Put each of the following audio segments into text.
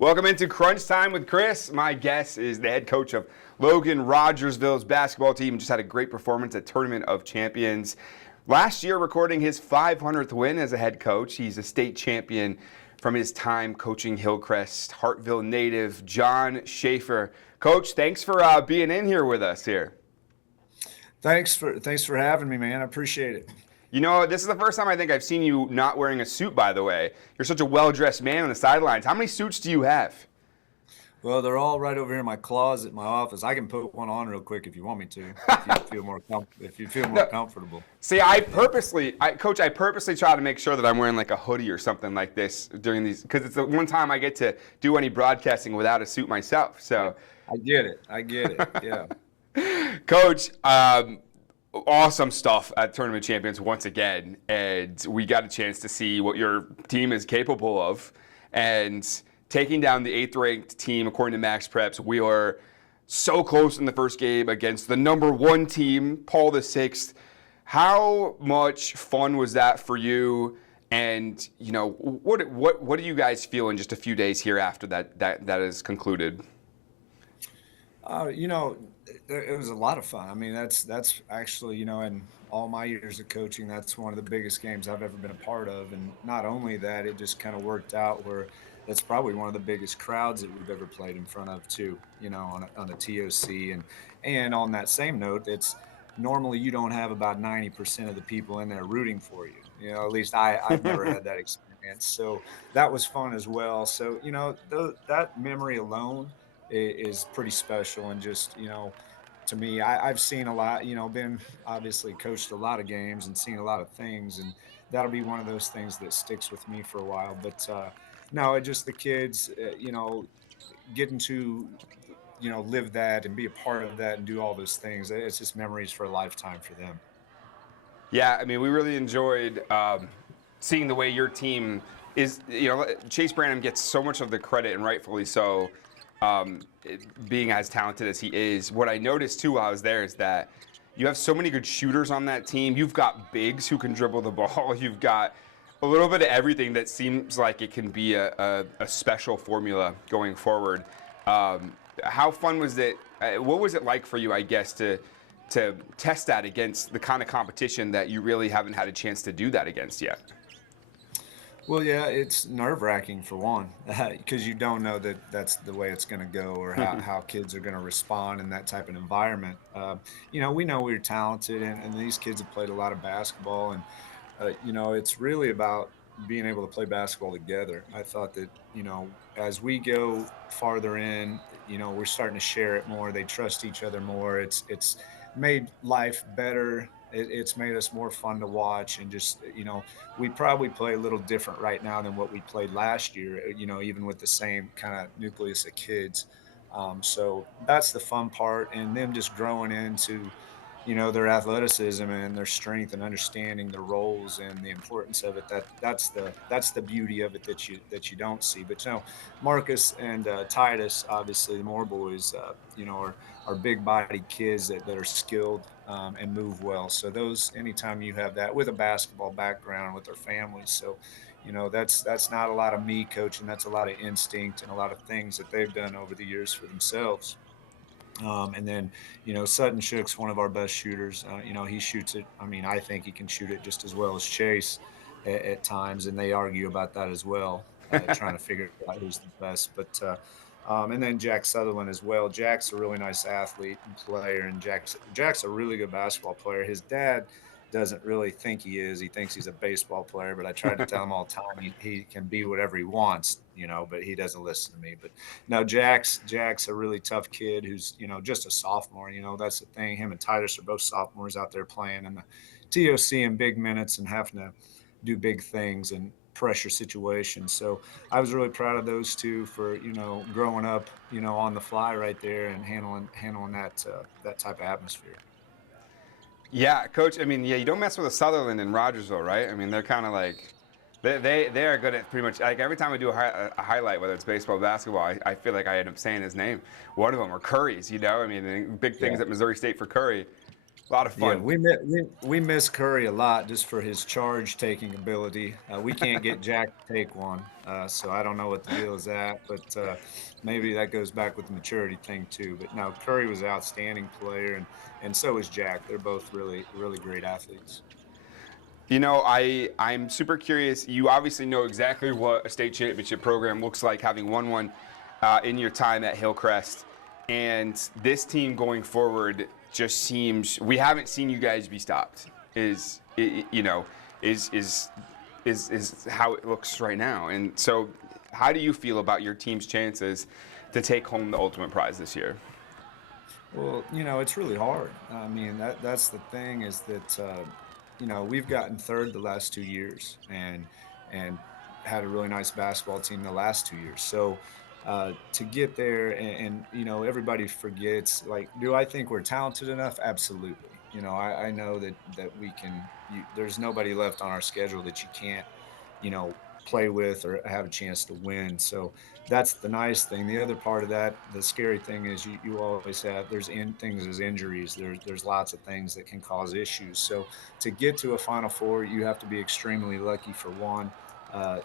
Welcome into Crunch Time with Chris. My guest is the head coach of Logan, Rogersville's basketball team. Just had a great performance at Tournament of Champions. Last year, recording his 500th win as a head coach. He's a state champion from his time coaching Hillcrest. Hartville native John Schaefer. Coach, thanks for being in here with us here. Thanks for having me, man. I appreciate it. You know, this is the first time I think I've seen you not wearing a suit, by the way. You're such a well-dressed man on the sidelines. How many suits do you have? Well, they're all right over here in my closet, in my office. I can put one on real quick if you want me to, if you feel more comfortable. See, Coach, I purposely try to make sure that I'm wearing like a hoodie or something like this during these, because it's the one time I get to do any broadcasting without a suit myself. So I get it. Yeah. Coach, awesome stuff at Tournament Champions once again, and we got a chance to see what your team is capable of, and taking down the 8th-ranked team according to Max Preps. We are so close in the first game against the number 1 team, Paul VI. How much fun was that for you? And you know, what do you guys feel in just a few days here after that is concluded? It was a lot of fun. I mean, that's actually, in all my years of coaching, that's one of the biggest games I've ever been a part of. And not only that, it just kind of worked out where that's probably one of the biggest crowds that we've ever played in front of too, on a TOC. And on that same note, it's normally you don't have about 90% of the people in there rooting for you. At least I've never had that experience. So that was fun as well. So, that memory alone is pretty special. And just, to me, I've seen a lot, been obviously coached a lot of games and seen a lot of things. And that'll be one of those things that sticks with me for a while. But no, just the kids, getting to, live that and be a part of that and do all those things. It's just memories for a lifetime for them. Yeah, I mean, we really enjoyed seeing the way your team is. Chase Branham gets so much of the credit, and rightfully so, being as talented as he is. What I noticed too while I was there is that you have so many good shooters on that team. You've got bigs who can dribble the ball. You've got a little bit of everything that seems like it can be a special formula going forward. How fun was it? What was it like for you, I guess, to test that against the kind of competition that you really haven't had a chance to do that against yet? Well, yeah, it's nerve-wracking for one, because you don't know that that's the way it's going to go, or how kids are going to respond in that type of environment. We know we're talented, and these kids have played a lot of basketball, and it's really about being able to play basketball together. I thought that, as we go farther in, we're starting to share it more. They trust each other more. It's made life better. It's made us more fun to watch, and just, we probably play a little different right now than what we played last year, even with the same kind of nucleus of kids. So that's the fun part, and them just growing into, their athleticism and their strength and understanding their roles and the importance of it. That's the beauty of it that you don't see. But Marcus and Titus, obviously the Moore boys, are big bodied kids that are skilled and move well. So those, anytime you have that with a basketball background with their families, so that's not a lot of me coaching. That's a lot of instinct and a lot of things that they've done over the years for themselves. And then, Sutton Shook's one of our best shooters. He shoots it. I mean, I think he can shoot it just as well as Chase at times, and they argue about that as well, trying to figure out who's the best. But and then Jack Sutherland as well. Jack's a really nice athlete and player, and Jack's a really good basketball player. His dad doesn't really think he is. He thinks he's a baseball player, but I try to tell him all the time he can be whatever he wants, but he doesn't listen to me. But no, Jack's a really tough kid who's, just a sophomore. That's the thing. Him and Titus are both sophomores out there playing in the TOC in big minutes and having to do big things and pressure situations. So I was really proud of those two for, growing up, on the fly right there and handling that type of atmosphere. Yeah, Coach, I mean, you don't mess with a Sutherland in Rogersville, right? I mean, they're kind of like, they are good at pretty much, like every time I do a highlight, whether it's baseball or basketball, I feel like I end up saying his name. One of them, or Curry's, I mean, big things at Missouri State for Curry. A lot of Yeah, fun. we miss Curry a lot just for his charge taking ability. We can't get Jack to take one, so I don't know what the deal is at, but maybe that goes back with the maturity thing too. But no, Curry was an outstanding player, and so is Jack. They're both really great athletes. I'm super curious. You obviously know exactly what a state championship program looks like, having won one in your time at Hillcrest, and this team going forward just seems we haven't seen you guys be stopped. Is is how it looks right now. And so, how do you feel about your team's chances to take home the ultimate prize this year? Well, it's really hard. I mean, that's the thing is that we've gotten third the last 2 years and had a really nice basketball team the last 2 years. So to get there and everybody forgets, like, do I think we're talented enough? Absolutely. I know that we can. There's nobody left on our schedule that you can't play with or have a chance to win. So that's the nice thing. The other part of that, the scary thing is you always have there's things as injuries. There's lots of things that can cause issues. So to get to a Final Four, you have to be extremely lucky for one.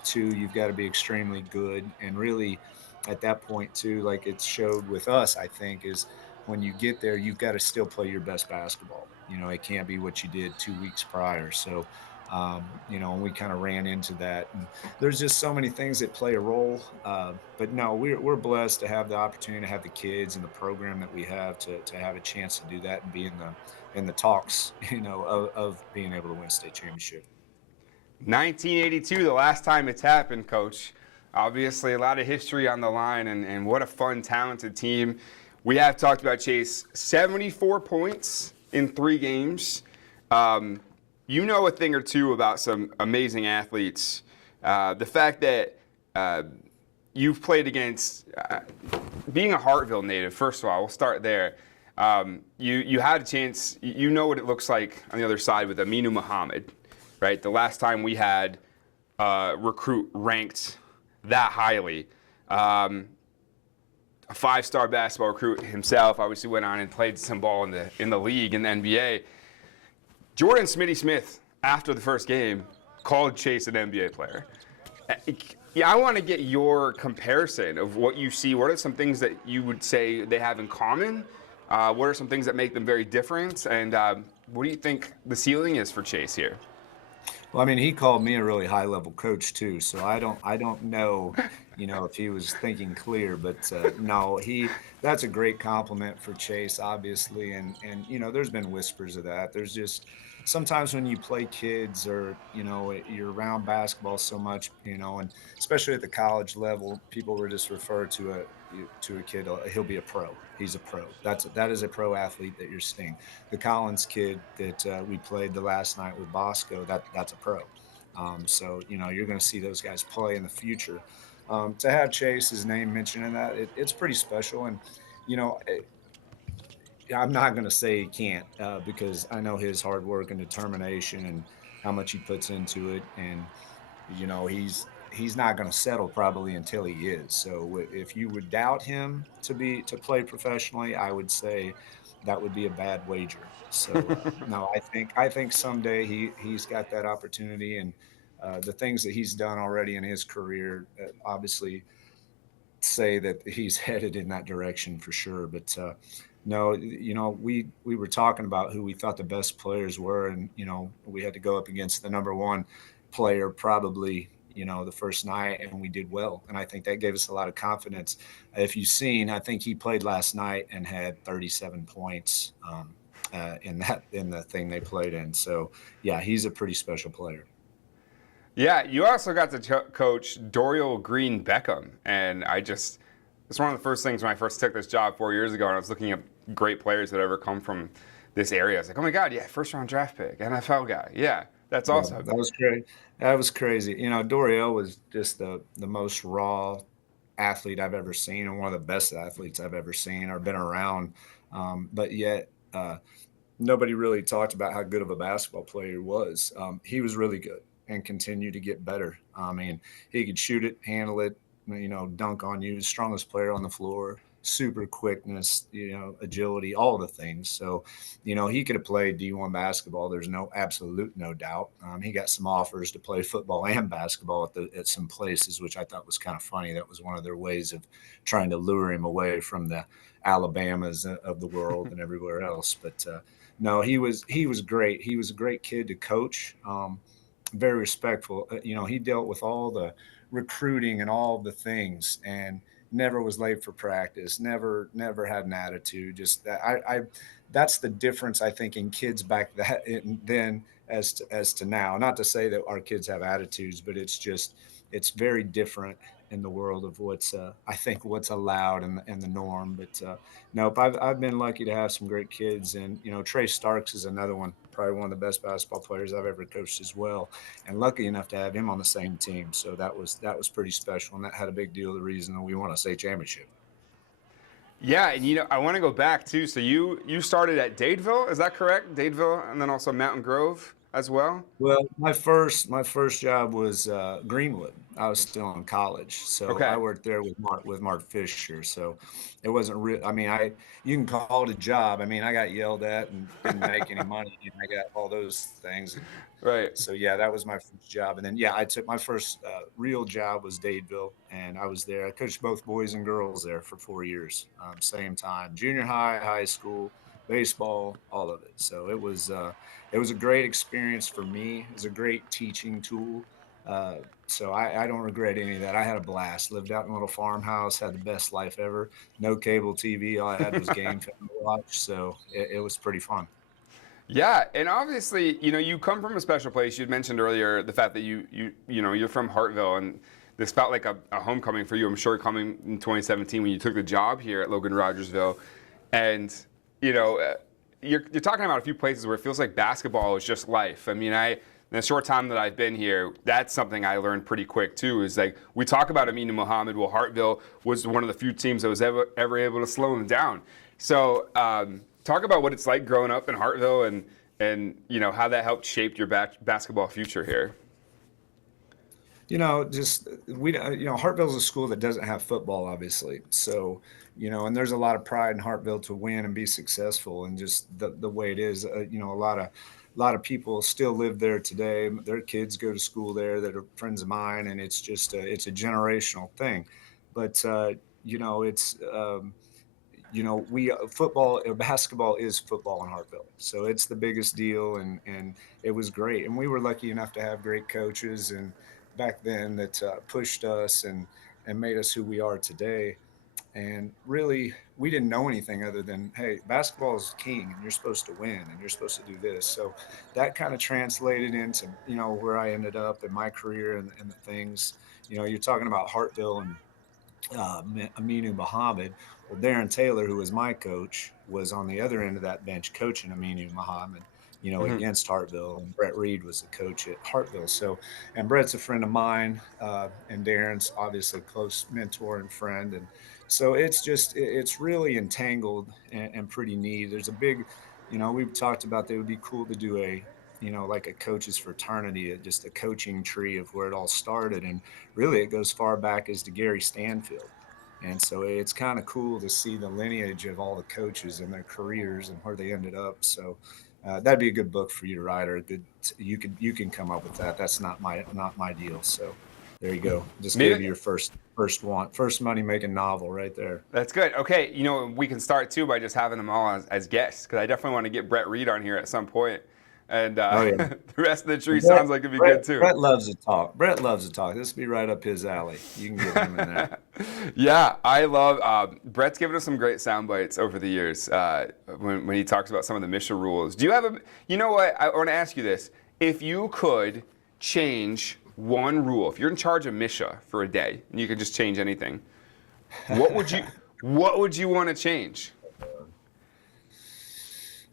Two, you've got to be extremely good, and really at that point too, like it's showed with us, I think, is when you get there, you've got to still play your best basketball. It can't be what you did 2 weeks prior. So and we kind of ran into that. And there's just so many things that play a role. But no, we're blessed to have the opportunity to have the kids and the program that we have to have a chance to do that and be in the talks, of being able to win a state championship. 1982, the last time it's happened, Coach. Obviously, a lot of history on the line, and what a fun, talented team. We have talked about Chase, 74 points in 3 games. You know a thing or two about some amazing athletes. The fact that you've played against, being a Hartville native, first of all, we'll start there. You had a chance, you know what it looks like on the other side with Aminu Muhammad, right? The last time we had a recruit ranked that highly. A 5-star basketball recruit himself, obviously went on and played some ball in the league, in the NBA. Jordan Smitty Smith, after the first game, called Chase an NBA player. Yeah, I want to get your comparison of what you see. What are some things that you would say they have in common? What are some things that make them very different? And what do you think the ceiling is for Chase here? Well, I mean, he called me a really high level coach too, so I don't know, if he was thinking clear, but no, that's a great compliment for Chase, obviously, and there's been whispers of that. There's just sometimes when you play kids or you're around basketball so much, and especially at the college level, people were just referred to a kid, he'll be a pro. He's a pro. That is a pro athlete that you're seeing. The Collins kid that we played the last night with Bosco, that's a pro. So you're going to see those guys play in the future. To have Chase's name mentioned in that, it's pretty special. And you know, it, I'm not going to say he can't because I know his hard work and determination and how much he puts into it. And he's not going to settle probably until he is. So if you would doubt him to play professionally, I would say that would be a bad wager. So no, I think someday he's got that opportunity, and the things that he's done already in his career obviously say that he's headed in that direction for sure. But no, we were talking about who we thought the best players were, and we had to go up against the number one player probably the first night, and we did well, and I think that gave us a lot of confidence. If you've seen, I think he played last night and had 37 points in the thing they played in. So yeah, he's a pretty special player. Yeah, you also got to coach Dorial Green Beckham, and it's one of the first things when I first took this job 4 years ago, and I was looking at great players that ever come from this area. I was like, oh my God, yeah, first round draft pick, NFL guy. Yeah, that's Yeah, awesome. that was great. That was crazy. Doriel was just the most raw athlete I've ever seen, and one of the best athletes I've ever seen or been around. But yet, nobody really talked about how good of a basketball player he was. He was really good and continued to get better. I mean, he could shoot it, handle it, dunk on you, strongest player on the floor, super quickness, agility, all the things. So, he could have played D1 basketball. There's no doubt. He got some offers to play football and basketball at some places, which I thought was kind of funny. That was one of their ways of trying to lure him away from the Alabamas of the world and everywhere else. But no, he was great. He was a great kid to coach. Very respectful. He dealt with all the recruiting and all the things, and never was late for practice. Never had an attitude. Just that that's the difference I think in kids back then as to now. Not to say that our kids have attitudes, but it's very different in the world of what's I think what's allowed and the norm. But nope, I've been lucky to have some great kids, and Trey Starks is another one, probably one of the best basketball players I've ever coached as well, and lucky enough to have him on the same team. So that was pretty special, and that had a big deal. The reason that we won a state championship. Yeah, and I want to go back too. So you started at Dadeville, is that correct? Dadeville, and then also Mountain Grove as well. Well, my first job was Greenwood. I was still in college, so I Okay. worked there with Mark Fisher. So it wasn't real. I mean, I you can call it a job. I mean, I got yelled at and didn't make any money, and I got all those things. And Right. so yeah, that was my first job. And then yeah, I took my first real job was Dadeville, and I was there. I coached both boys and girls there for 4 years, same time, junior high, high school, baseball, all of it. So it was a great experience for me. It was a great teaching tool. Uh, so I don't regret any of that. I had a blast. Lived out in a little farmhouse, had the best life ever. No cable TV. All I had was game film to watch. So it was pretty fun. Yeah, and obviously, you come from a special place. You mentioned earlier the fact that you're from Hartville, and this felt like a homecoming for you. I'm sure coming in 2017 when you took the job here at Logan Rogersville, and you know, uh, you're talking about a few places where it feels like basketball is just life. I mean, in the short time that I've been here, that's something I learned pretty quick too. Is like we talk about Aminu Mohammed. Well, Hartville was one of the few teams that was ever able to slow him down. So talk about what it's like growing up in Hartville and how that helped shape your basketball future here. Just we Hartville's a school that doesn't have football, obviously. So, and there's a lot of pride in Hartville to win and be successful, and just the way it is. A lot of people still live there today. Their kids go to school there that are friends of mine, and it's a generational thing. But it's we football basketball is football in Hartville, so it's the biggest deal, and it was great, and we were lucky enough to have great coaches and back then that pushed us and made us who we are today. And really, we didn't know anything other than, hey, basketball is king, and you're supposed to win, and you're supposed to do this. So that kind of translated into where I ended up in my career and the things. You're talking about Hartville and Aminu Muhammad. Well, Darren Taylor, who was my coach, was on the other end of that bench coaching Aminu Muhammad, Hmm. against Hartville. And Brett Reed was the coach at Hartville. So, and Brett's a friend of mine, and Darren's obviously a close mentor and friend. And so it's really entangled and pretty neat. There's a big, we've talked about that it would be cool to do like a coach's fraternity, just a coaching tree of where it all started. And really, it goes far back as to Gary Stanfield. And so it's kind of cool to see the lineage of all the coaches and their careers and where they ended up. So that'd be a good book for you to write, or a good you can come up with that. That's not my deal. So there you go. Just gave Maybe you your first money making novel right there. that's good. Okay, we can start too by just having them all as guests because I definitely want to get Brett Reed on here at some point, and Oh yeah. the rest of the tree Brett, sounds like it'd be Brett, good too. Brett loves to talk. Brett loves to talk. This would be right up his alley. You can get him in there. Yeah, I love Brett's given us some great sound bites over the years when he talks about some of the Misha rules. Do you have a? You know what? I want to ask you this: if you could change one rule, if you're in charge of Misha for a day and you could just change anything, what would you what would you want to change?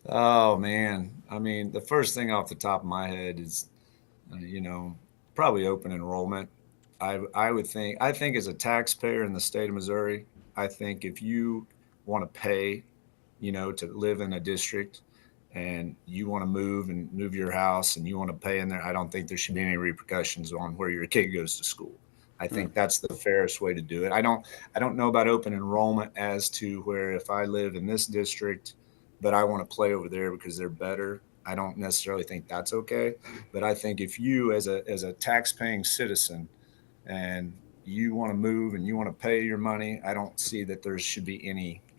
Oh man, I mean, the first thing off the top of my head is, uh, you know, probably open enrollment. I think as a taxpayer in the state of Missouri, I think if you want to pay, to live in a district, and you want to move your house and you want to pay in there, I don't think there should be any repercussions on where your kid goes to school. I think that's the fairest way to do it. I don't know about open enrollment as to where if I live in this district, but I want to play over there because they're better. I don't necessarily think that's okay. But I think if you as a tax paying citizen and you want to move and you want to pay your money, I don't see that there should be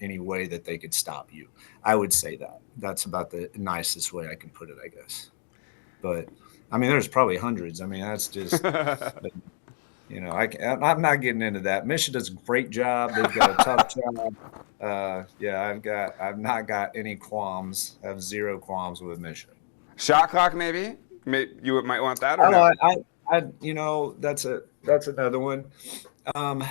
any way that they could stop you. I would say that. That's about the nicest way I can put it, I guess. But I mean, there's probably hundreds. I mean, that's just, but, I'm not getting into that. Mission does a great job. They've got a tough job. Yeah, I've not got any qualms. I have zero qualms with Mission. Shot clock, maybe? You might want that or Oh, no? that's another one. Um,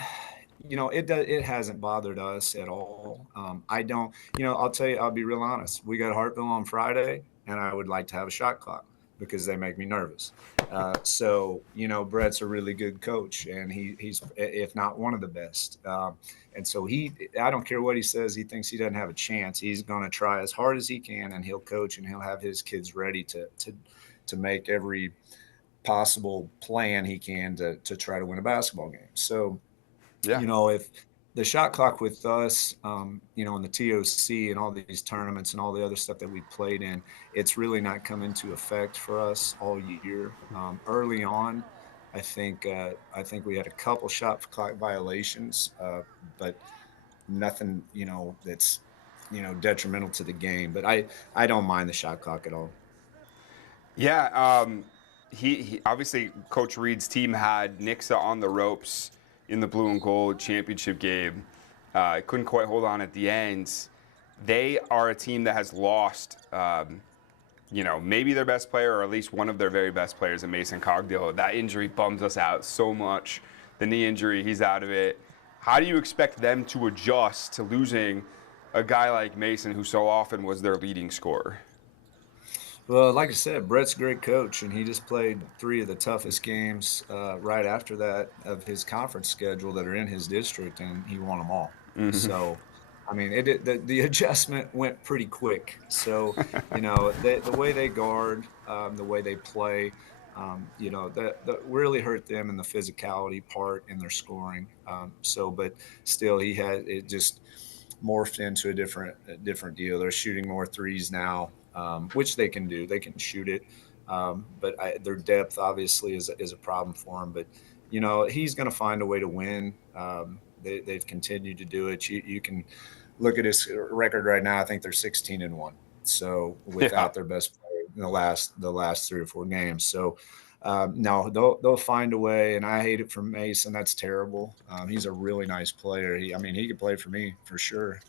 it hasn't bothered us at all. I don't, I'll tell you, I'll be real honest. We got Hartville on Friday, and I would like to have a shot clock because they make me nervous. So Brett's a really good coach, and he's if not one of the best. And so I don't care what he says. He thinks he doesn't have a chance. He's going to try as hard as he can, and he'll coach, and he'll have his kids ready to make every possible plan he can to try to win a basketball game. So Yeah. if the shot clock with us, in the TOC and all these tournaments and all the other stuff that we played in, it's really not come into effect for us all year. Early on, I think we had a couple shot clock violations, but nothing, that's detrimental to the game. But I don't mind the shot clock at all. Yeah, he obviously Coach Reed's team had Nixa on the ropes in the blue and gold championship game. Couldn't quite hold on at the end. They are a team that has lost, maybe their best player or at least one of their very best players in Mason Cogdill. That injury bums us out so much. The knee injury, he's out of it. How do you expect them to adjust to losing a guy like Mason, who so often was their leading scorer? Well, like I said, Brett's a great coach, and he just played three of the toughest games right after that of his conference schedule that are in his district, and he won them all. So, I mean, the adjustment went pretty quick. So, the way they guard, the way they play, that really hurt them in the physicality part in their scoring. But still, it just morphed into a different deal. They're shooting more threes now, which they can do. They can shoot it, but their depth obviously is a problem for him. But he's going to find a way to win. They've continued to do it. You can look at his record right now. I think they're 16-1. So Yeah. without their best player in the last 3 or 4 games. So no, they'll find a way, and I hate it for Mason. That's terrible. He's a really nice player. He could play for me for sure.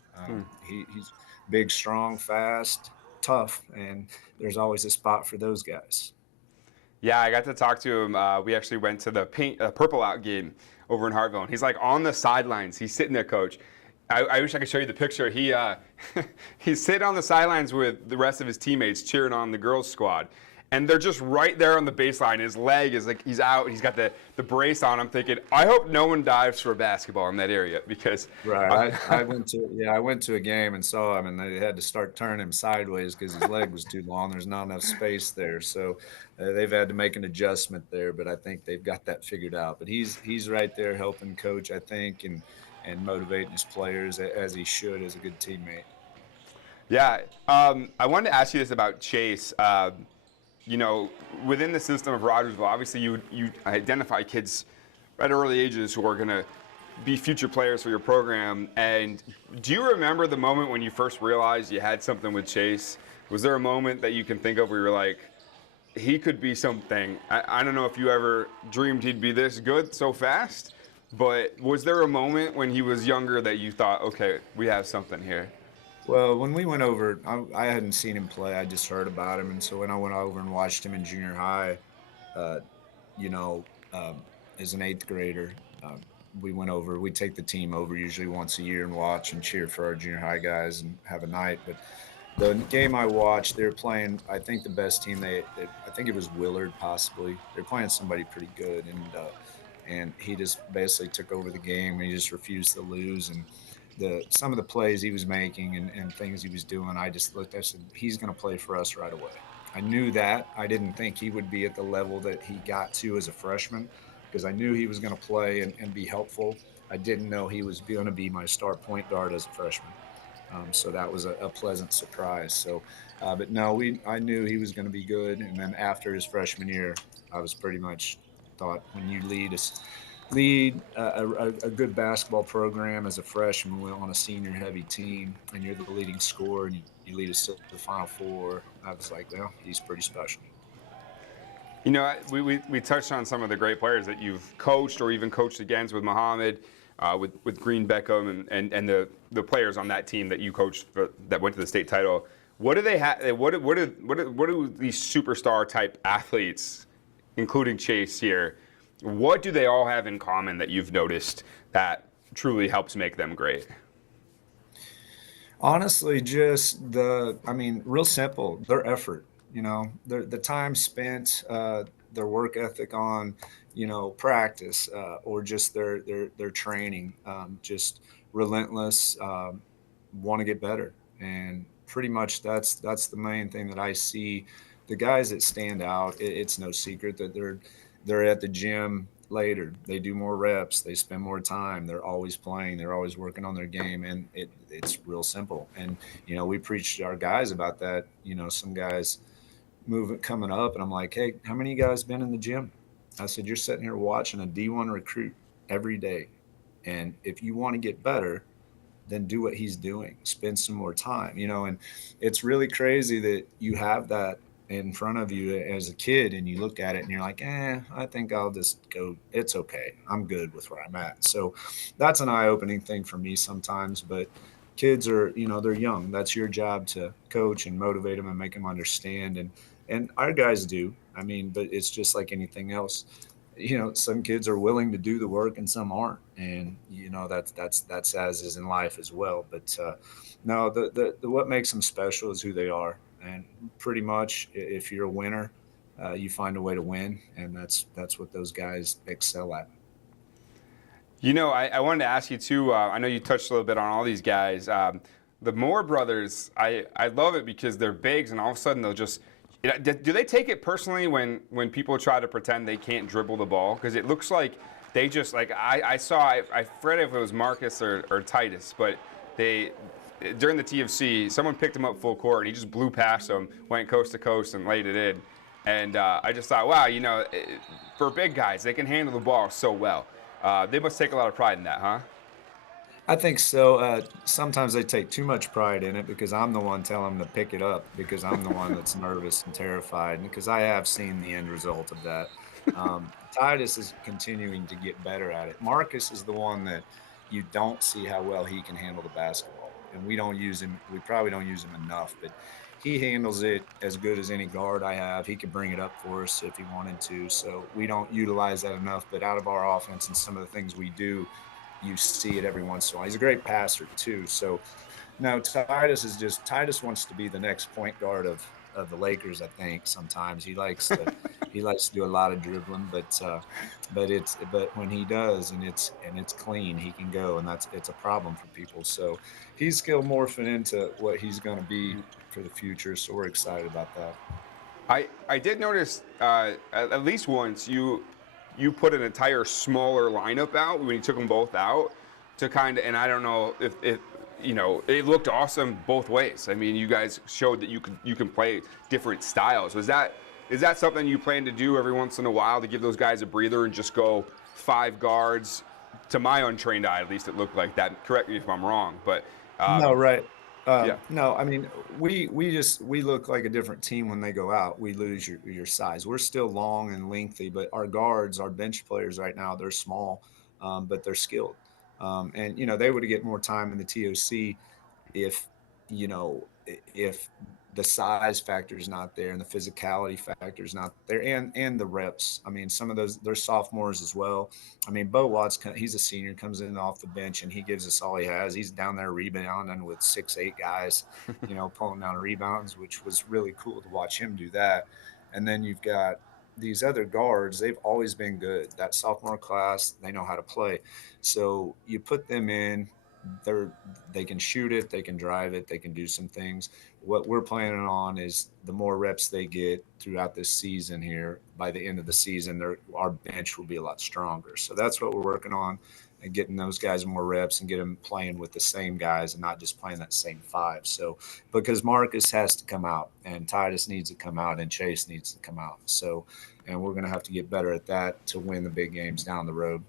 He's big, strong, fast, tough, and there's always a spot for those guys. Yeah, I got to talk to him. We actually went to the purple out game over in Hartville, and he's like on the sidelines. He's sitting there, coach. I wish I could show you the picture. He's sitting on the sidelines with the rest of his teammates cheering on the girls' squad. And they're just right there on the baseline. His leg is like, he's out. He's got the brace on. I'm thinking, I hope no one dives for a basketball in that area because. Right. I went to a game and saw him, and they had to start turning him sideways because his leg was too long. There's not enough space there, so they've had to make an adjustment there. But I think they've got that figured out. But he's right there helping coach, I think, and motivating his players as he should as a good teammate. Yeah. I wanted to ask you this about Chase. Within the system of Rogersville, obviously you identify kids at early ages who are going to be future players for your program. And do you remember the moment when you first realized you had something with Chase? Was there a moment that you can think of where you were like, he could be something? I don't know if you ever dreamed he'd be this good so fast, but was there a moment when he was younger that you thought, okay, we have something here? Well, when we went over, I hadn't seen him play. I just heard about him, and so when I went over and watched him in junior high, uh, you know, as an eighth grader, we went over. We take the team over usually once a year and watch and cheer for our junior high guys and have a night. But the game I watched, they were playing. I think the best team. I think it was Willard possibly. They're playing somebody pretty good, and he just basically took over the game. And he just refused to lose, and some of the plays he was making and things he was doing, I just looked. I said, he's going to play for us right away. I knew that. I didn't think he would be at the level that he got to as a freshman, but I think because I knew he was going to play and be helpful. I didn't know he was going to be my star point guard as a freshman. So that was a pleasant surprise. So, but no, I knew he was going to be good. And then after his freshman year, I was pretty much thought when you lead a good basketball program as a freshman on a senior heavy team, and you're the leading scorer and you lead us to the Final Four. I was like, well, he's pretty special. You know, we touched on some of the great players that you've coached or even coached against with Muhammad, with Green Beckham, and the players on that team that you coached that went to the state title. What do they have? What do these superstar type athletes, including Chase here, what do they all have in common that you've noticed that truly helps make them great? Honestly, just I mean, real simple, their effort, the time spent, their work ethic on, practice, or just their training, just relentless, want to get better. And pretty much that's the main thing that I see. The guys that stand out, it's no secret that they're at the gym later. They do more reps. They spend more time. They're always playing. They're always working on their game, and it's real simple. And we preach to our guys about that. Some guys moving coming up, and I'm like, hey, how many of you guys been in the gym? I said, you're sitting here watching a D1 recruit every day, and if you want to get better, then do what he's doing. Spend some more time, and it's really crazy that you have that in front of you as a kid and you look at it and you're like, I think I'll just go. It's okay. I'm good with where I'm at. So that's an eye-opening thing for me sometimes. But kids are, they're young. That's your job to coach and motivate them and make them understand. And our guys do. I mean, but it's just like anything else. Some kids are willing to do the work and some aren't, and that's as is in life as well. But no, the what makes them special is who they are, and pretty much if you're a winner, you find a way to win, and that's what those guys excel at. You know, I wanted to ask you too. I know you touched a little bit on all these guys. The Moore brothers, I love it because they're bigs, and all of a sudden they'll just. Do they take it personally when people try to pretend they can't dribble the ball? Because it looks like they just like I saw. I forget if it was Marcus or Titus, but they during the TFC, someone picked him up full court and he just blew past him, went coast to coast and laid it in. And I just thought, wow, for big guys, they can handle the ball so well. They must take a lot of pride in that, huh? I think so. Sometimes they take too much pride in it because I'm the one telling them to pick it up because I'm the one that's nervous and terrified, and because I have seen the end result of that. Titus is continuing to get better at it. Marcus is the one that you don't see how well he can handle the basketball, and we don't use him. We probably don't use him enough, but he handles it as good as any guard I have. He could bring it up for us if he wanted to, so we don't utilize that enough. But out of our offense and some of the things we do, you see it every once in a while. He's a great passer too. So no, Titus wants to be the next point guard of the Lakers. I think sometimes he likes to do a lot of dribbling, but when he does and it's clean, he can go, and it's a problem for people. So he's still morphing into what he's going to be for the future. So we're excited about that. I did notice at least once you put an entire smaller lineup out when you took them both out to kind of, and I don't know if it looked awesome both ways. I mean, you guys showed that you can play different styles. Is that something you plan to do every once in a while to give those guys a breather and just go five guards? To my untrained eye, at least, it looked like that. Correct me if I'm wrong, but No, right. yeah. No, I mean we look like a different team when they go out. We lose your size. We're still long and lengthy, but our guards, our bench players right now, they're small, but they're skilled. And they would get more time in the TOC if if the size factor is not there and the physicality factor is not there, and the reps. I mean, some of those they're sophomores as well. I mean, Bo Watts, he's a senior, comes in off the bench and he gives us all he has. He's down there rebounding with 6'8" guys, pulling down rebounds, which was really cool to watch him do that. And then you've got these other guards, they've always been good. That sophomore class, they know how to play. So you put them in, they can shoot it, they can drive it, they can do some things. What we're planning on is the more reps they get throughout this season here, by the end of the season, our bench will be a lot stronger. So that's what we're working on, and getting those guys more reps and get them playing with the same guys and not just playing that same five. So because Marcus has to come out and Titus needs to come out and Chase needs to come out. So, and we're going to have to get better at that to win the big games down the road.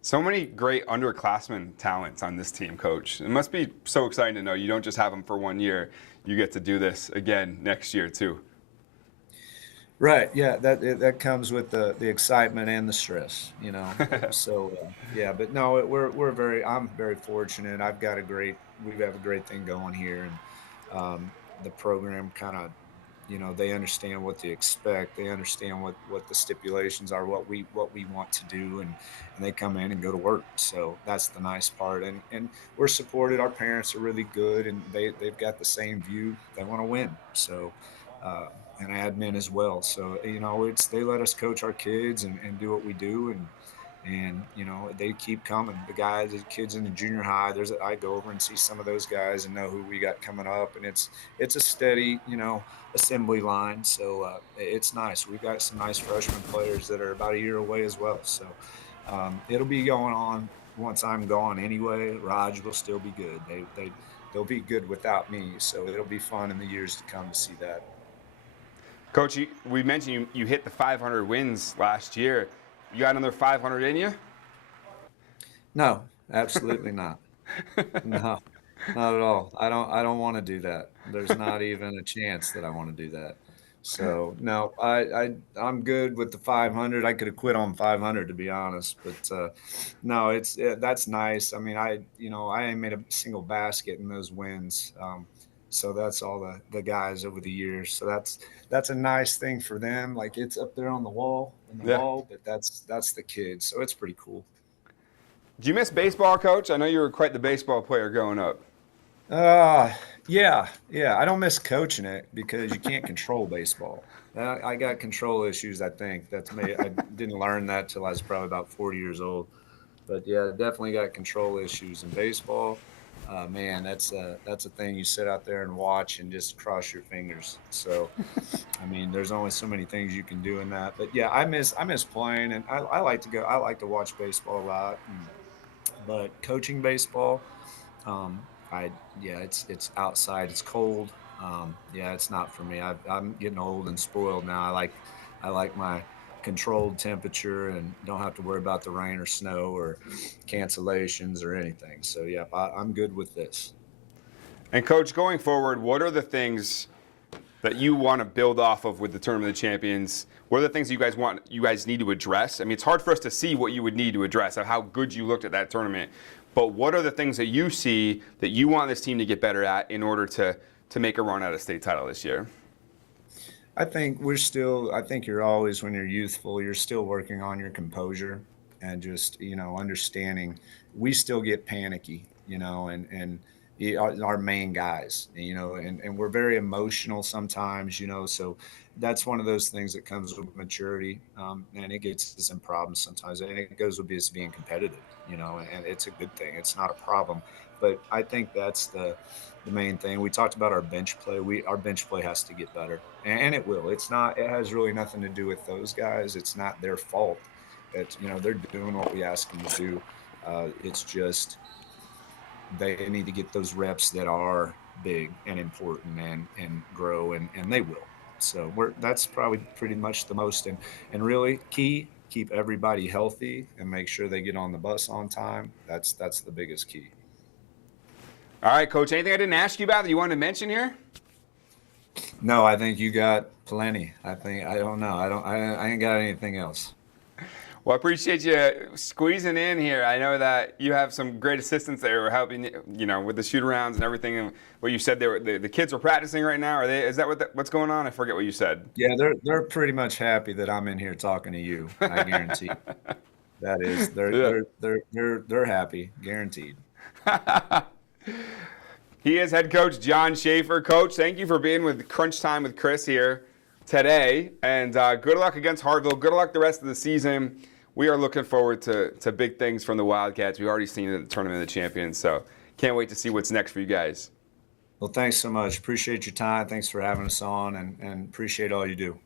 So many great underclassmen talents on this team, Coach. It must be so exciting to know you don't just have them for 1 year. You get to do this again next year too. Right. Yeah. That comes with the excitement and the stress, you know. So yeah, but no, I'm very fortunate. We have a great thing going here, and the program kind of, you know, they understand what to expect. They understand what the stipulations are, what we want to do, and they come in and go to work. So that's the nice part. And we're supported. Our parents are really good, and they've got the same view. They want to win. So and admin as well. So, you know, they let us coach our kids and do what we do. And, you know, they keep coming. The kids in the junior high, I go over and see some of those guys and know who we got coming up. And it's a steady, you know, assembly line. So it's nice. We've got some nice freshman players that are about a year away as well. So it'll be going on once I'm gone anyway. Raj will still be good. They'll be good without me. So it'll be fun in the years to come to see that. Coach, we mentioned you hit the 500 wins last year. You got another 500 in you? No, absolutely not. No, not at all. I don't want to do that. There's not even a chance that I want to do that. So no, I'm good with the 500. I could have quit on 500 to be honest, but no, that's nice. I mean, I ain't made a single basket in those wins. So that's all the guys over the years. So that's a nice thing for them. Like it's up there on the wall Yeah. but that's the kids. So it's pretty cool. Do you miss baseball, Coach? I know you were quite the baseball player growing up. Uh, yeah. I don't miss coaching it because you can't control baseball. I got control issues. I think I didn't learn that till I was probably about 40 years old. But yeah, definitely got control issues in baseball. Man, that's a thing you sit out there and watch and just cross your fingers. So, I mean, there's only so many things you can do in that. But yeah, I miss playing, and I like to go. I like to watch baseball a lot, but coaching baseball, um, it's outside, it's cold. Yeah, it's not for me. I'm getting old and spoiled now. I like my controlled temperature and don't have to worry about the rain or snow or cancellations or anything. So yeah, I'm good with this. And Coach, going forward, what are the things that you want to build off of with the Tournament of the Champions? What are the things you guys need to address? I mean, it's hard for us to see what you would need to address of how good you looked at that tournament. But what are the things that you see that you want this team to get better at in order to make a run at a state title this year? I think you're always, when you're youthful, you're still working on your composure and just, you know, understanding. We still get panicky, you know, and our main guys, you know, and we're very emotional sometimes, you know, so that's one of those things that comes with maturity. And it gets us in problems sometimes, and it goes with us being competitive, you know, and it's a good thing. It's not a problem, but I think that's the main thing. We talked about our bench play. Our bench play has to get better, and it will. It has really nothing to do with those guys. It's not their fault. It's, you know, they're doing what we ask them to do. It's just they need to get those reps that are big and important and grow, and they will. So that's probably pretty much the most, and really key. Keep everybody healthy and make sure they get on the bus on time. That's the biggest key. All right, Coach, anything I didn't ask you about that you wanted to mention here? No, I think you got plenty. I don't know. I ain't got anything else. Well, I appreciate you squeezing in here. I know that you have some great assistants that are helping, you know, with the shoot-arounds and everything. And what you said, the kids are practicing right now. Is that what's going on? I forget what you said. Yeah, they're pretty much happy that I'm in here talking to you. I guarantee. That is, they're happy, guaranteed. He is head coach John Schaefer. Coach, thank you for being with Crunch Time with Chris here today. And good luck against Hartville. Good luck the rest of the season. we are looking forward to big things from the Wildcats. We've already seen it at the Tournament of the Champions, so can't wait to see what's next for you guys. Well, thanks so much. Appreciate your time. Thanks for having us on, and appreciate all you do.